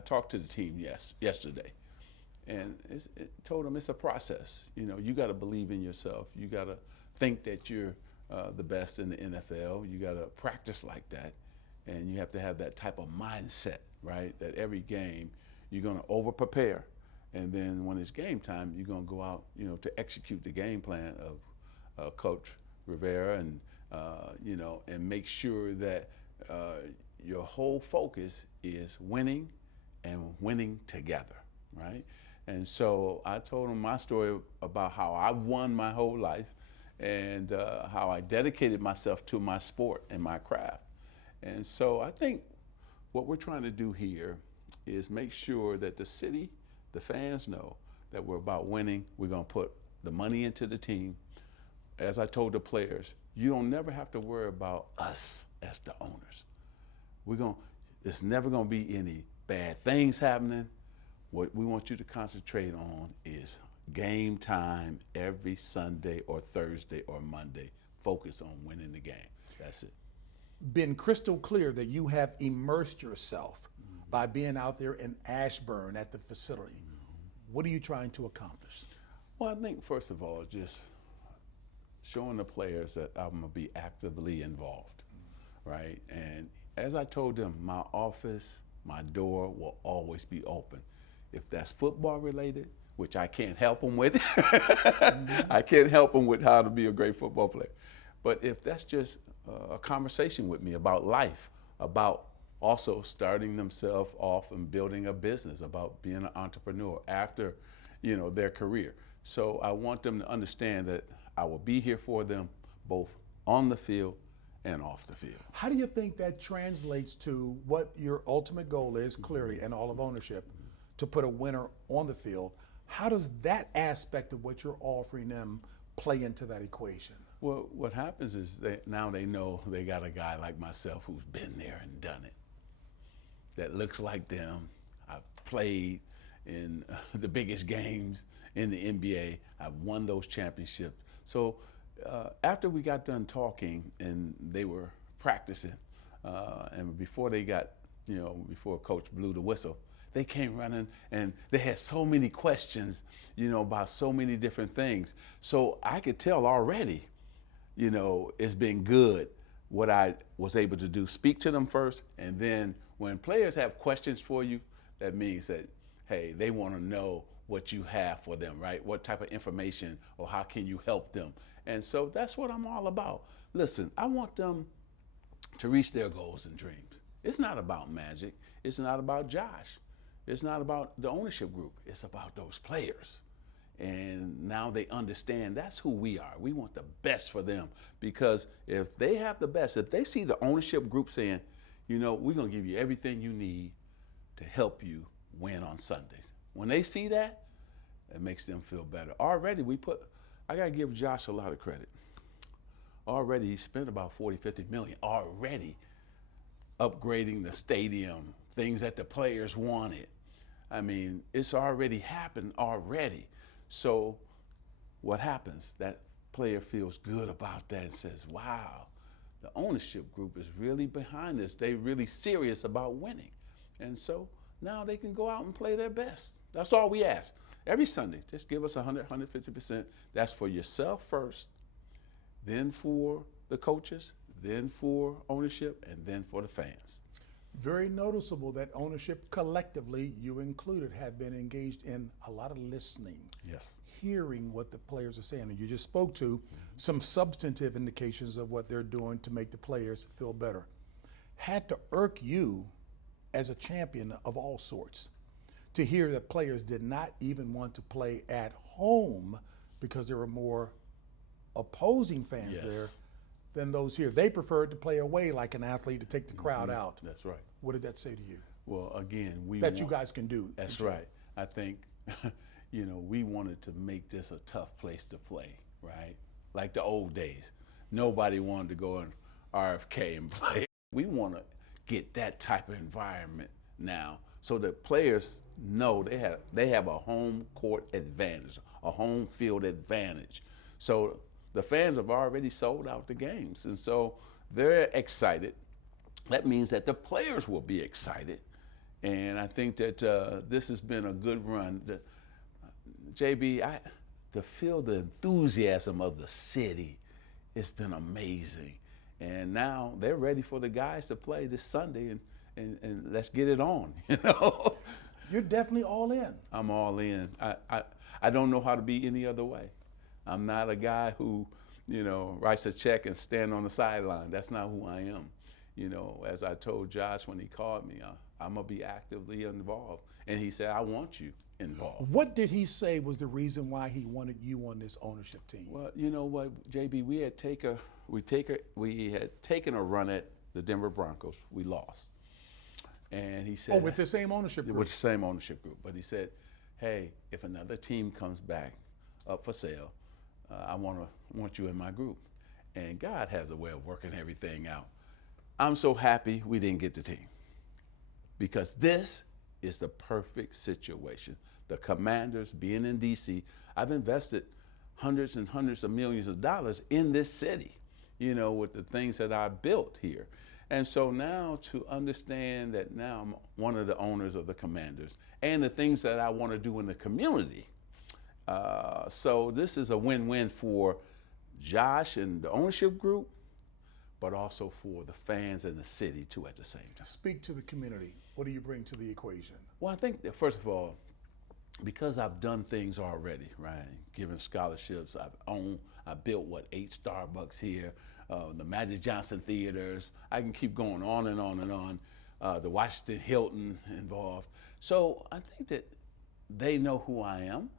I talked to the team yesterday, and it told them it's a process. You got to believe in yourself. You got to think that you're the best in the NFL. You got to practice like that, and you have to have that type of mindset, right? That every game you're going to over prepare, and then when it's game time, you're going to go out, to execute the game plan of Coach Rivera, and and make sure that your whole focus is winning and winning together, right? And so I told him my story about how I won my whole life, and how I dedicated myself to my sport and my craft. And so I think what we're trying to do here is make sure that the city, the fans know that we're about winning. We're going to put the money into the team. As I told the players, you don't never have to worry about us as the owners. There's never going to be any bad things happening. What we want you to concentrate on is game time every Sunday or Thursday or Monday. Focus on winning the game. That's it. Been crystal clear that you have immersed yourself by being out there in Ashburn at the facility. What are you trying to accomplish? Well, I think first of all, just showing the players that I'm going to be actively involved, right? And as I told them, my office, my door will always be open. If that's football related, which I can't help them with, I can't help them with how to be a great football player. But if that's just a conversation with me about life, about also starting themselves off and building a business, about being an entrepreneur after, their career. So I want them to understand that I will be here for them both on the field and off the field. How do you think that translates to what your ultimate goal is, clearly, and all of ownership, to put a winner on the field? How does that aspect of what you're offering them play into that equation? Well, what happens is that now they know they got a guy like myself who's been there and done it, that looks like them. I've played in the biggest games in the NBA. I've won those championships. So after we got done talking and they were practicing, and before they got, before Coach blew the whistle, they came running and they had so many questions, about so many different things. So I could tell already, it's been good what I was able to do. Speak to them first, and then when players have questions for you, that means that, hey, they want to know what you have for them, right? What type of information, or how can you help them? And so that's what I'm all about. Listen, I want them to reach their goals and dreams. It's not about Magic. It's not about Josh. It's not about the ownership group. It's about those players. And now they understand that's who we are. We want the best for them, because if they have the best, if they see the ownership group saying, we're going to give you everything you need to help you win on Sundays. When they see that, it makes them feel better. Already I got to give Josh a lot of credit. Already he spent about 40, 50 million already upgrading the stadium, things that the players wanted. I mean, it's already happened already. So what happens? That player feels good about that and says, wow, the ownership group is really behind this. They're really serious about winning. And so now they can go out and play their best. That's all we ask. Every Sunday, just give us 100, 150%. That's for yourself first, then for the coaches, then for ownership, and then for the fans. Very noticeable that ownership collectively, you included, have been engaged in a lot of listening. Yes. Hearing what the players are saying. And you just spoke to some substantive indications of what they're doing to make the players feel better. Had to irk you as a champion of all sorts to hear that players did not even want to play at home because there were more opposing fans there than those here. They preferred to play away like an athlete to take the crowd out. That's right. What did that say to you? Well, again, you guys can do. That's right. I think, we wanted to make this a tough place to play, right? Like the old days. Nobody wanted to go in RFK and play. We want to get that type of environment now, so that players know they have a home court advantage, a home field advantage. So the fans have already sold out the games, and so they're excited. That means that the players will be excited, And I think that this has been a good run. JB, to feel the enthusiasm of the city, it's been amazing. And now they're ready for the guys to play this Sunday, and let's get it on, you know? You're definitely all in. I'm all in. I don't know how to be any other way. I'm not a guy who, you know, writes a check and stand on the sideline. That's not who I am. You know, as I told Josh when he called me, I'm going to be actively involved. And he said, I want you involved. What did he say was the reason why he wanted you on this ownership team? Well, you know what, JB, we had taken a run at the Denver Broncos. We lost. And he said, with the same ownership group? With the same ownership group. But he said, hey, if another team comes back up for sale, I want you in my group. And God has a way of working everything out. I'm so happy we didn't get the team, because this is the perfect situation. The Commanders being in DC, I've invested hundreds and hundreds of millions of dollars in this city, you know, with the things that I built here. And so now to understand that now I'm one of the owners of the Commanders and the things that I want to do in the community. So this is a win-win for Josh and the ownership group, but also for the fans and the city too at the same time. Speak to the community. What do you bring to the equation? Well, I think that first of all, because I've done things already, right? Given scholarships, I built 8 Starbucks here, the Magic Johnson theaters. I can keep going on and on and on. The Washington Hilton involved. So I think that they know who I am,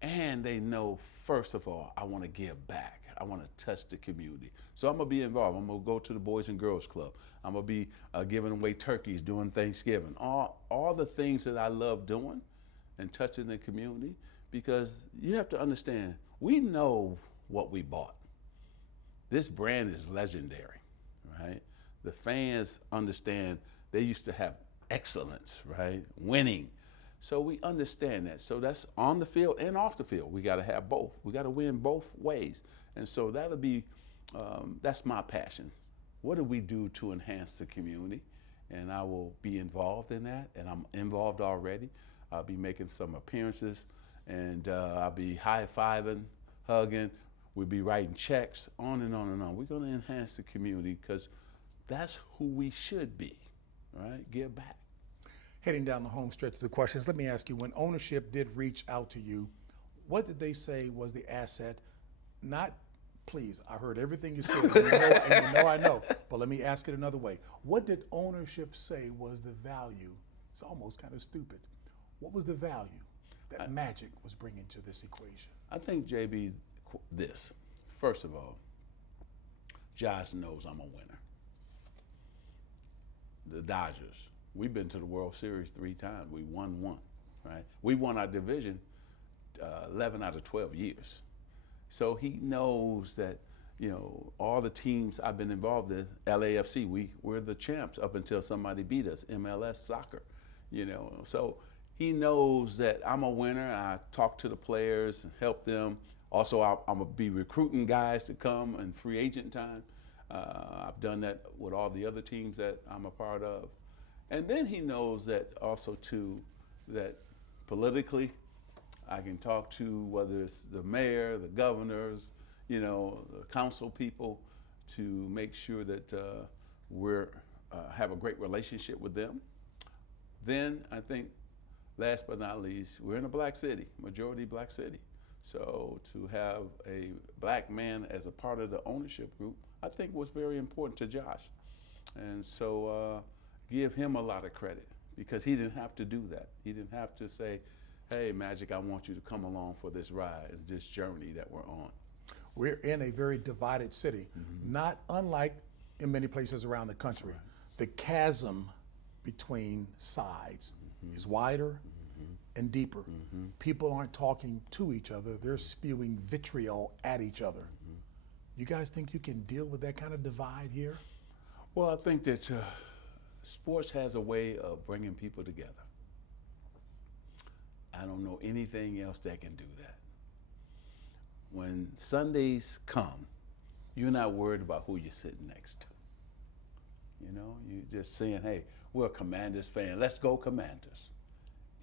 and they know, first of all, I want to give back. I want to touch the community. So I'm going to be involved. I'm going to go to the Boys and Girls Club. I'm going to be giving away turkeys, doing Thanksgiving. All the things that I love doing and touching the community, because you have to understand, we know what we bought. This brand is legendary, right? The fans understand they used to have excellence, right? Winning. So we understand that. So that's on the field and off the field. We got to have both. We got to win both ways. And so that'll be, that's my passion. What do we do to enhance the community? And I will be involved in that, and I'm involved already. I'll be making some appearances, and I'll be high-fiving, hugging. We'll be writing checks, on and on and on. We're going to enhance the community because that's who we should be, right? Give back. Heading down the home stretch of the questions, let me ask you, when ownership did reach out to you, what did they say was the asset? Not, please, I heard everything you said, and you know I know, but let me ask it another way. What did ownership say was the value? It's almost kind of stupid. What was the value that Magic was bringing to this equation? I think, JB, this. First of all, Josh knows I'm a winner. The Dodgers, we've been to the World Series 3 times. We won 1, right? We won our division 11 out of 12 years. So he knows that, you know, all the teams I've been involved in, LAFC, we're the champs up until somebody beat us, MLS soccer, you know. So he knows that I'm a winner. I talk to the players and help them. Also, I'm going to be recruiting guys to come in free agent time. I've done that with all the other teams that I'm a part of. And then he knows that also, too, that politically, I can talk to whether it's the mayor, the governors, you know, the council people, to make sure that we're have a great relationship with them. Then I think, last but not least, we're in a black city, majority black city. So to have a black man as a part of the ownership group, I think was very important to Josh. And so give him a lot of credit, because he didn't have to do that. He didn't have to say, hey, Magic, I want you to come along for this ride and this journey that we're on. We're in a very divided city, not unlike in many places around the country. Right. The chasm between sides is wider and deeper. People aren't talking to each other, they're spewing vitriol at each other. You guys think you can deal with that kind of divide here? Well, I think that sports has a way of bringing people together. I don't know anything else that can do that. When Sundays come, you're not worried about who you're sitting next to. You know, you're just saying, hey, we're a Commanders fan. Let's go Commanders.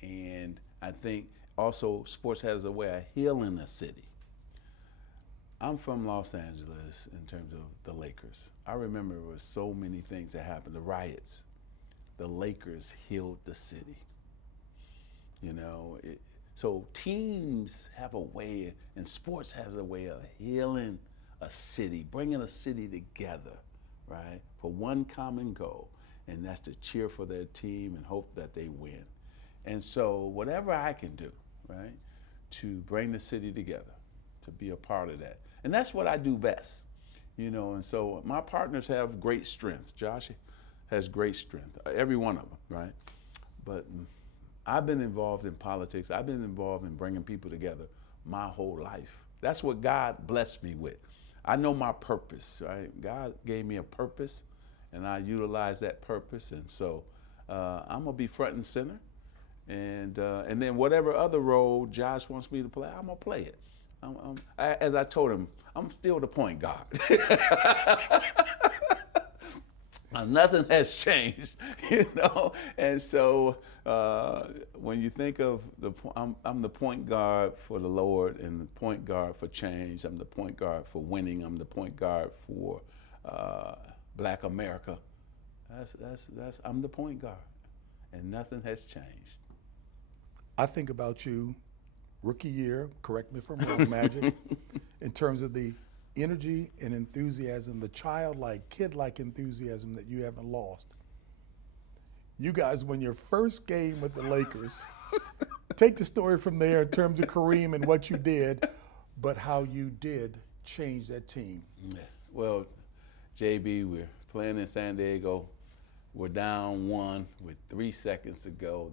And I think also sports has a way of healing a city. I'm from Los Angeles in terms of the Lakers. I remember there were so many things that happened, the riots. The Lakers healed the city. You know, so teams have a way, and sports has a way of healing a city, bringing a city together, right, for one common goal, and that's to cheer for their team and hope that they win. And so whatever I can do, right, to bring the city together, to be a part of that. And that's what I do best, you know, and so my partners have great strength. Josh has great strength, every one of them, right? But I've been involved in politics. I've been involved in bringing people together my whole life. That's what God blessed me with. I know my purpose, right? God gave me a purpose, and I utilize that purpose. And so I'm gonna be front and center, and then whatever other role Josh wants me to play, I'm gonna play it. As I told him, I'm still the point guard. Nothing has changed, you know. And so when you think of I'm the point guard for the Lord and the point guard for change. I'm the point guard for winning. I'm the point guard for Black America. I'm the point guard, and nothing has changed. I think about you, rookie year. Correct me if I'm wrong, Magic. In terms of the energy and enthusiasm, the childlike, kid-like enthusiasm that you haven't lost. You guys win your first game with the Lakers. Take the story from there in terms of Kareem and what you did, but how you did change that team. Yeah. Well, JB, we're playing in San Diego. We're down 1 with 3 seconds to go.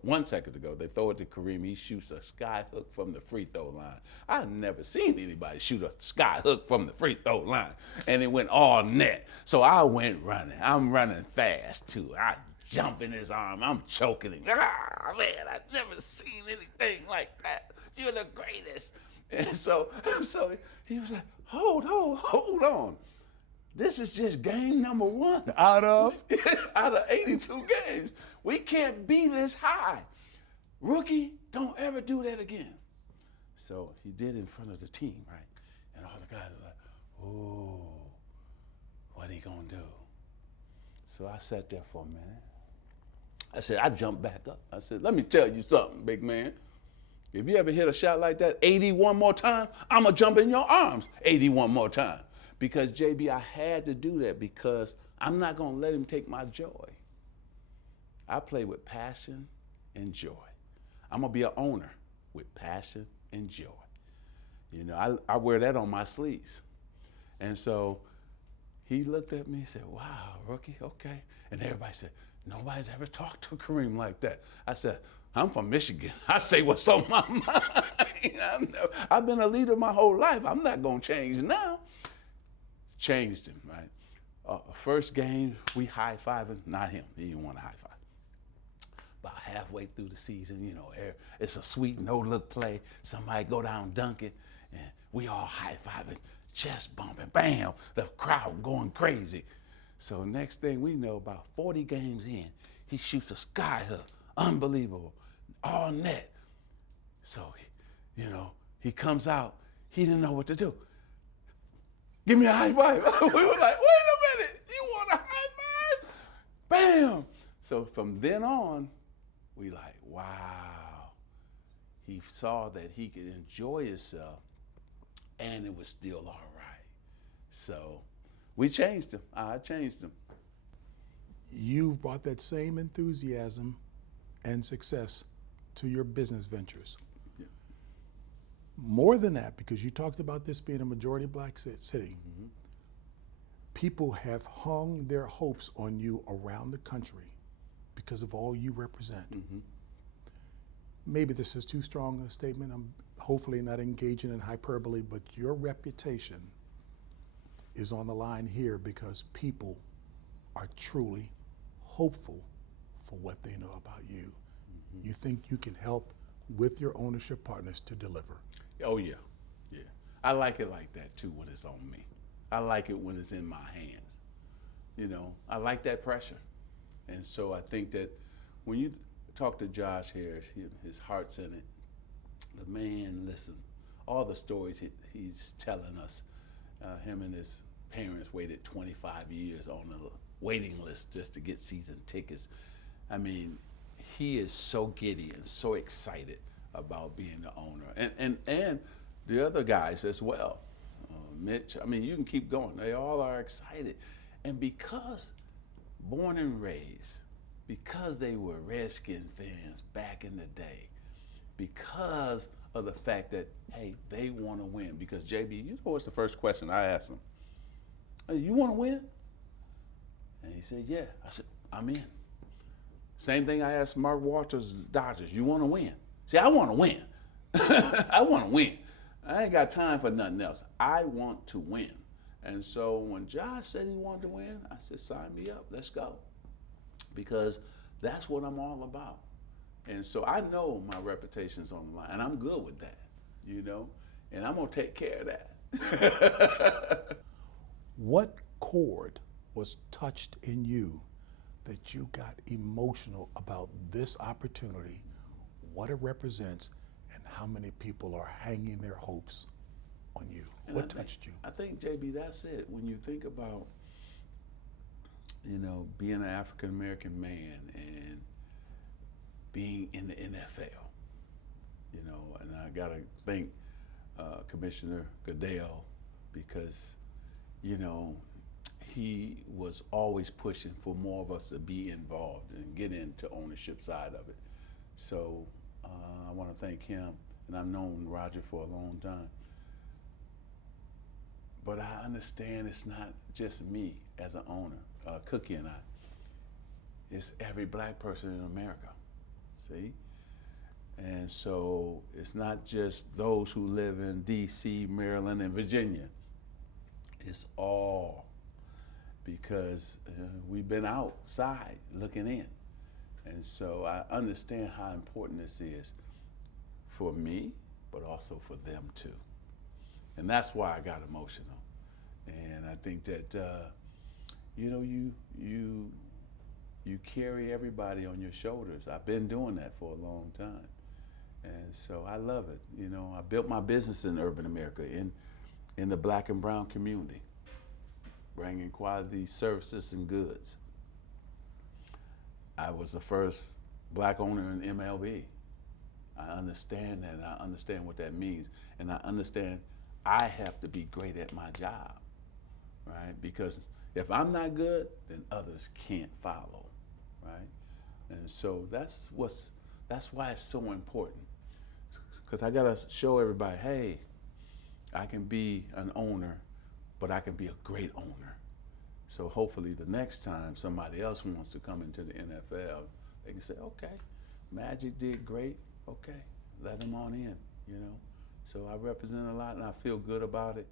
1 second to go. They throw it to Kareem. He shoots a sky hook from the free throw line. I've never seen anybody shoot a sky hook from the free throw line. And it went all net. So I went running. I'm running fast too. I jump in his arm. I'm choking him. Ah, man, I've never seen anything like that. You're the greatest. And so he was like, hold on. This is just game number 1 Out of 82 games. We can't be this high. Rookie, don't ever do that again. So he did in front of the team, right? And all the guys were like, oh, what he gonna do? So I sat there for a minute. I jumped back up. I said, let me tell you something, big man. If you ever hit a shot like that 81 more times, I'm gonna jump in your arms 81 more times. Because, JB, I had to do that because I'm not going to let him take my joy. I play with passion and joy. I'm going to be an owner with passion and joy. You know, I wear that on my sleeves. And so he looked at me and said, wow, rookie, okay. And everybody said, nobody's ever talked to Kareem like that. I said, I'm from Michigan. I say what's on my mind. I've been a leader my whole life. I'm not going to change now. Changed him, right? First game, we high-fiving, not him. He didn't want to high-five. About halfway through the season, you know, it's a sweet no-look play. Somebody go down, dunk it, and we all high-fiving, chest bumping, bam, the crowd going crazy. So next thing we know, about 40 games in, he shoots a sky hook, unbelievable, all net. So, you know, he comes out, he didn't know what to do. Give me a high five. We were like, wait a minute, you want a high five? Bam. So from then on, we like, wow. He saw that he could enjoy himself and it was still all right. So we changed him. I changed him. You've brought that same enthusiasm and success to your business ventures. Yeah. More than that, because you talked about this being a majority black city, Mm-hmm. people have hung their hopes on you around the country because of all you represent. Mm-hmm. Maybe this is too strong a statement. I'm hopefully not engaging in hyperbole, but your reputation is on the line here because people are truly hopeful for what they know about you. Mm-hmm. You think you can help with your ownership partners to deliver. Oh yeah, yeah. I like it like that too when it's on me. I like it when it's in my hands. You know, I like that pressure. And so I think that when you talk to Josh Harris, his heart's in it. The man, listen, all the stories he's telling us, him and his parents waited 25 years on a waiting list just to get season tickets. I mean, he is so giddy and so excited about being the owner. And the other guys as well. Mitch, I mean, you can keep going. They all are excited. And because born and raised, because they were Redskin fans back in the day, because of the fact that, hey, they want to win. Because, JB, you know what's the first question I asked him? Hey, you want to win? And he said, yeah. I said, I'm in. Same thing I asked Mark Walters, Dodgers. You want to win? See, I want to win. I want to win. I ain't got time for nothing else. I want to win. And so when Josh said he wanted to win, I said, sign me up. Let's go. Because that's what I'm all about. And so I know my reputation's on the line, and I'm good with that, you know, and I'm going to take care of that. What chord was touched in you that you got emotional about this opportunity, what it represents, and how many people are hanging their hopes on you? And what touched you? I think, JB, that's it. When you think about, you know, being an African-American man and being in the NFL, you know, and I got to thank Commissioner Goodell because, you know, he was always pushing for more of us to be involved and get into ownership side of it. So I want to thank him, and I've known Roger for a long time. But I understand it's not just me as an owner, Cookie and I. It's every black person in America, see? And so it's not just those who live in DC, Maryland, and Virginia. It's all because we've been outside looking in. And so I understand how important this is for me, but also for them too. And that's why I got emotional. And I think that, you know, you carry everybody on your shoulders. I've been doing that for a long time. And so I love it. You know, I built my business in urban America, in the black and brown community, bringing quality services and goods. I was the first black owner in MLB. I understand that, and I understand what that means. And I understand I have to be great at my job, right? Because if I'm not good, then others can't follow, right? And so that's why it's so important. Because I gotta show everybody, hey, I can be an owner, but I can be a great owner. So hopefully the next time somebody else wants to come into the NFL, they can say, okay, Magic did great, okay, let them on in, you know? So I represent a lot and I feel good about it.